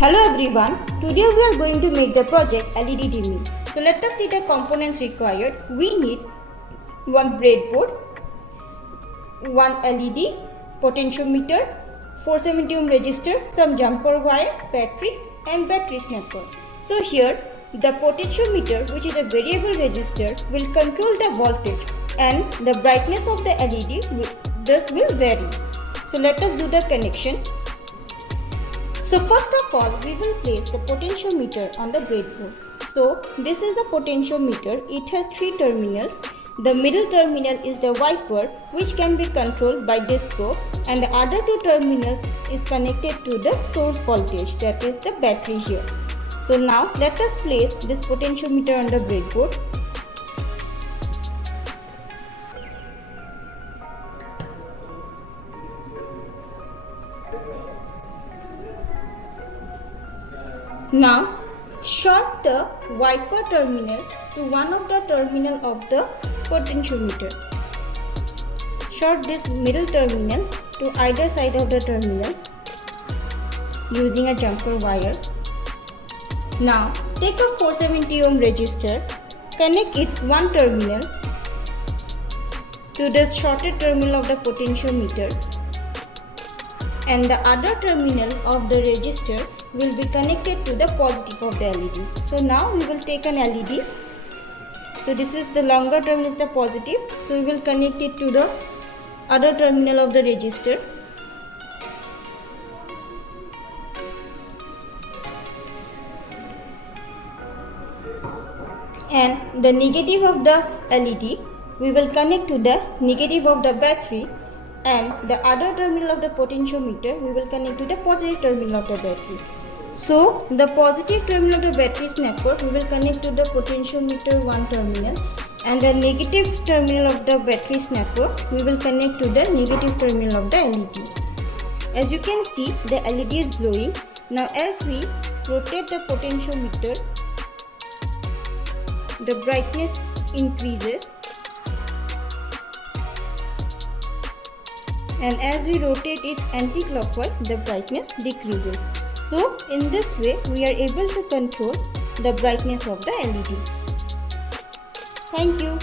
Hello everyone, today we are going to make the project LED dimming. So let us see the components required. We need one breadboard, one LED, potentiometer, 470 ohm resistor, some jumper wire, battery and battery snapper. So here the potentiometer, which is a variable resistor, will control the voltage and the brightness of the LED will vary. So let us do the connection. So first of all, we will place the potentiometer on the breadboard. So this is the potentiometer. It has 3 terminals. The middle terminal is the wiper, which can be controlled by this probe, and the other 2 terminals is connected to the source voltage, that is the battery here. So now let us place this potentiometer on the breadboard. Now short the wiper terminal to one of the terminal of the potentiometer. Short this middle terminal to either side of the terminal using a jumper wire. Now take a 470 ohm resistor, connect its one terminal to the shorted terminal of the potentiometer, and the other terminal of the resistor will be connected to the positive of the LED. So now we will take an LED. So this is the longer terminal is the positive. So we will connect it to the other terminal of the resistor. And the negative of the LED we will connect to the negative of the battery, and the other terminal of the potentiometer we will connect to the positive terminal of the battery. So the positive terminal of the battery snapper we will connect to the potentiometer one terminal, and the negative terminal of the battery snapper we will connect to the negative terminal of the LED. As you can see, the LED is glowing. Now as we rotate the potentiometer, the brightness increases, and as we rotate it anti-clockwise, the brightness decreases. So in this way we are able to control the brightness of the LED. Thank you.